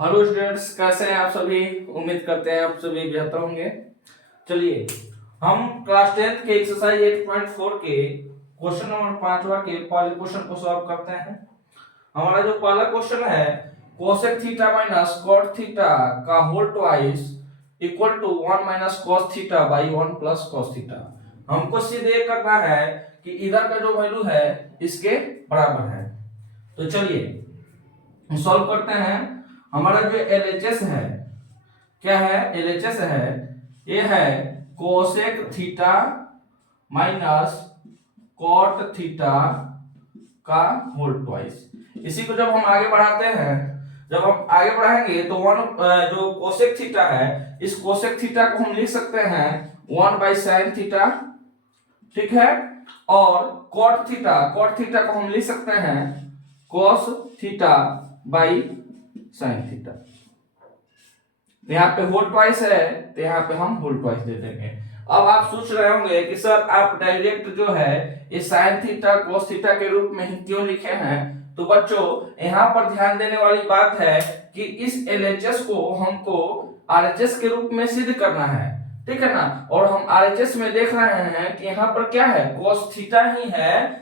Hello students, कैसे हैं आप सभी। उम्मीद करते हैं आप सभी बेहतर होंगे। चलिए हम क्लास 10th के एक्सरसाइज 8.4 के क्वेश्चन नंबर 5वां के पहले क्वेश्चन को सॉल्व करते हैं। हमारा जो पहला क्वेश्चन है, cosec theta minus cot theta का whole twice equal to 1 minus cos theta by 1 plus cos theta. हमको सीधे करना है कि इधर का जो वैल्यू है इसके बराबर है। तो चलिए सॉल्व करते हैं। हमारा जो एलएचएस है, क्या है, एलएचएस है, ये है cosec theta minus cot theta का होल ट्वाइस। इसी को जब हम आगे बढ़ाते हैं, जब हम आगे बढ़ाएंगे तो जो कोसेक थीटा है, इस कोसेक थीटा को हम लिख सकते हैं 1 बाई साइन थीटा, ठीक है। और कॉट थीटा को हम लिख सकते हैं cos theta by sine theta. यहाँ पे होल ट्वाइस है तो यहाँ पे हम होल ट्वाइस दे देंगे। अब आप सोच रहे होंगे कि सर आप डायरेक्ट जो है इस साइन थीटा कोस थीटा के रूप में ही क्यों लिखे हैं। तो बच्चों यहाँ पर ध्यान देने वाली बात है कि इस एलएचएस को हमको आरएचएस के रूप में सिद्ध करना है, ठीक है ना। और हम आरएचएस में देख रहे हैं कि यहाँ पर क्या है, कोस थीटा ही है।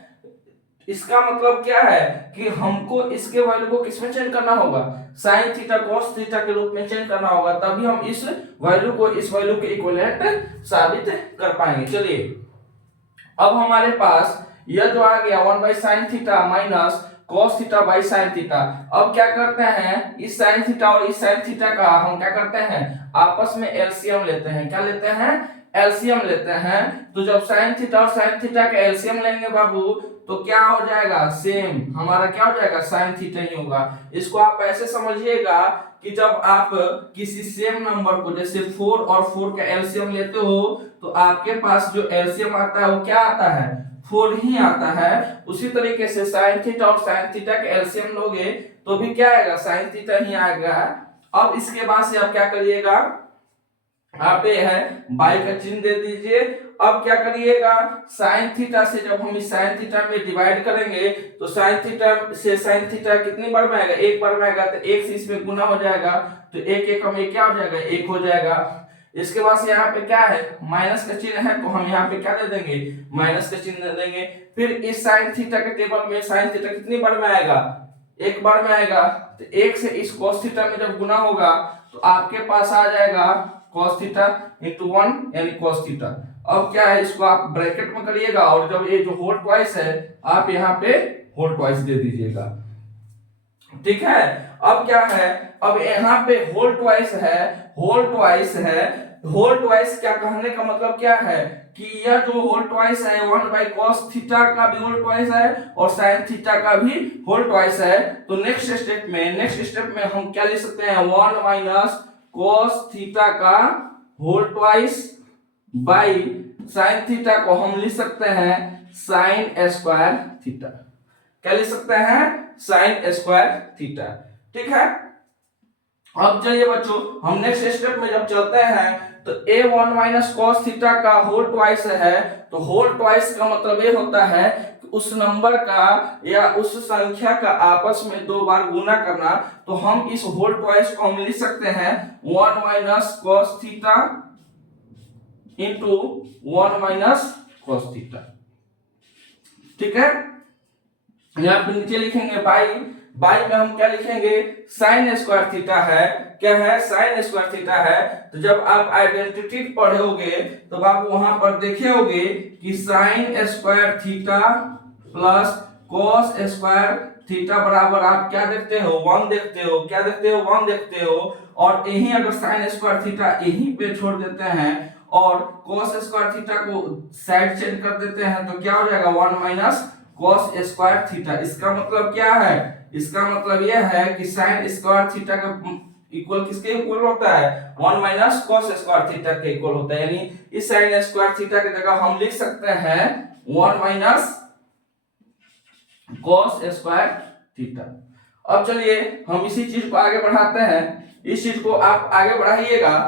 इसका मतलब क्या है कि हमको इसके वैल्यू को किसमें चेंज करना होगा, साइन थीटा कोस थीटा के रूप में चेंज करना होगा, तभी हम इस वैल्यू को इस वैल्यू के इक्विवेलेंट साबित कर पाएंगे। चलिए अब हमारे पास यह जो आ गया 1 by sine theta minus cos theta by sine theta. अब क्या करते हैं, इस साइन थीटा और इस साइन थीटा का हम क्या करते हैं, आपस में एलसीएम लेते हैं। क्या लेते हैं, एलसीएम लेते हैं। तो जब साइन थीटा और साइन थीटा का एलसीएम लेंगे बाबू, तो क्या हो जाएगा, सेम हमारा क्या हो जाएगा, साइन थीटा ही होगा। इसको आप ऐसे समझिएगा कि जब आप किसी सेम नंबर को जैसे 4 और 4 का एलसीएम लेते हो तो आपके पास जो एलसीएम आता है वो क्या आता है, 4 ही आता है। उसी तरीके से साइन थीटा और साइन थीटा के एलसीएम लोगे तो भी क्या आएगा, साइन थीटा ही आएगा। अब इसके बाद से आप क्या करिएगा, आप ये है बाई का चिन्ह दे दीजिए। अब क्या करिएगा, साइन थीटा से जब हम इस साइन थीटा में डिवाइड करेंगे तो साइन थीटा से साइन थीटा कितनी बार में आएगा, एक बार में आएगा। तो एक से इसमें गुना हो जाएगा, तो एक एक में क्या हो जाएगा, एक हो जाएगा। इसके बाद से यहाँ पे क्या है, माइनस का चिन्ह है, तो हम यहाँ पे क्या दे देंगे, माइनस का चिन्ह दे देंगे। फिर इस साइन थीटा के टेबल में साइन थीटा कितनी बार में आएगा, एक बार में आएगा। तो एक से इस cos थीटा में जब गुना होगा तो आपके पास आ जाएगा cos थीटा इंटू 1 यानी cos थीटा। अब क्या है, इसको आप ब्रैकेट में करिएगा और जब ये जो होल ट्वाइस है आप यहाँ पे होल ट्वाइस दे दीजिएगा, ठीक है। अब क्या है, अब यहाँ पे होल ट्वाइस है, होल ट्वाइस है। होल ट्वाइस क्या कहने का मतलब क्या है कि यह जो होल ट्वाइस है 1 बाई cos थीटा का भी होल ट्वाइस है और sin थीटा का भी होल ट्वाइस है। तो नेक्स्ट स्टेप में हम क्या लिख सकते हैं, 1 माइनस cos थीटा का whole twice by sin theta को हम लिख सकते हैं sin स्क्वायर थीटा। क्या लिख सकते हैं, sin स्क्वायर थीटा, ठीक है। अब चलिए बच्चों हम नेक्स्ट स्टेप में जब चलते हैं तो a1 माइनस cos थीटा का होल ट्वाइस है। तो होल ट्वाइस का मतलब ये होता है कि उस नंबर का या उस संख्या का आपस में दो बार गुना करना। तो हम इस होल ट्वाइस को हम लिख सकते हैं 1 minus cos theta into 1 minus cos theta, ठीक है। यहाँ पे नीचे लिखेंगे बाई में हम क्या लिखेंगे, साइन स्क्वायर थीटा है। क्या है, साइन स्क्वायर थीटा है। तो जब आप आइडेंटिटी पढ़ोगे तो आप वहां पर देखे होगे कि sine square theta plus cos square theta बराबर आप क्या देखते हो, 1 देखते हो। क्या देखते हो, 1 देखते हो। और यही अगर साइन स्क्वायर थीटा यहीं पे छोड़ देते हैं और कॉस स्क्वायर थीटा को साइड चेंज कर देते हैं तो क्या हो जाएगा, 1 माइनस cos स्क्वायर थीटा। इसका मतलब क्या है, इसका मतलब यह है कि sin स्क्वायर थीटा का इक्वल किसके इक्वल होता है, 1 माइनस cos स्क्वायर थीटा के इक्वल होता है। यानी इस sin स्क्वायर थीटा की जगह हम लिख सकते हैं 1 माइनस cos स्क्वायर थीटा। अब चलिए हम इसी चीज को आगे बढ़ाते हैं। इस चीज को आप आगे बढ़ाइएगा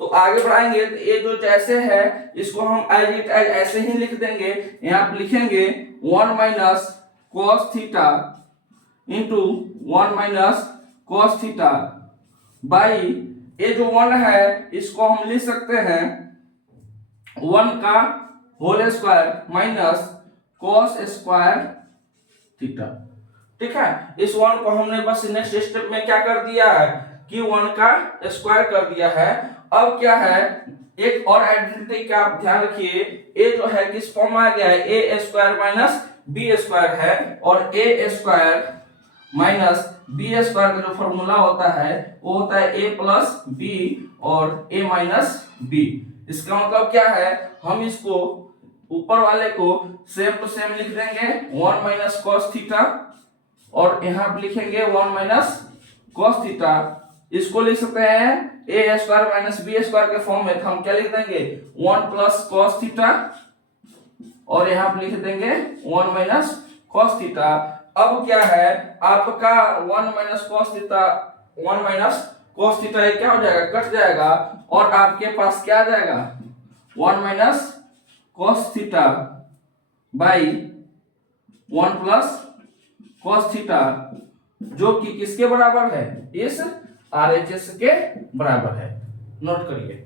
तो आगे बढ़ाएंगे तो ये जो जैसे है इसको हम एज इट एज ऐसे ही लिख देंगे। यहाँ पे लिखेंगे 1 minus cos theta into 1 minus cos theta by ये जो 1 है इसको हम लिख सकते हैं 1 का whole square minus cos square theta. ठीक है, इस 1 को हमने बस नेक्स्ट स्टेप में क्या कर दिया है कि 1 का स्क्वायर कर दिया है। अब क्या है, एक और आइडेंटिटी का आप ध्यान रखिए, ए जो है किस फॉर्म में आ गया है, ए स्क्वायर माइनस बी स्क्वायर है, और ए स्क्वायर माइनस बी स्क्वायर का जो फॉर्मूला होता है वो होता है ए प्लस बी और ए माइनस बी। इसका मतलब क्या है, हम इसको ऊपर वाले को सेम टू सेम लिख देंगे 1 माइनस कॉस थीटा, और यहाँ पे लिखेंगे 1 माइनस कॉस थीटा। इसको लिख सकते हैं ए स्क्वायर माइनस बी स्क्वायर के फॉर्म में, तो हम क्या लिख देंगे 1 प्लस कॉस थीटा, और यहाँ पे लिख देंगे 1 माइनस कॉस थीटा। अब क्या है आपका 1 minus cos theta, 1 minus cos theta ये क्या हो जाएगा, कट जाएगा, और आपके पास क्या आ जाएगा 1 minus cos theta by 1 plus cos theta, जो कि किसके बराबर है, इस RHS के बराबर है। नोट करिए।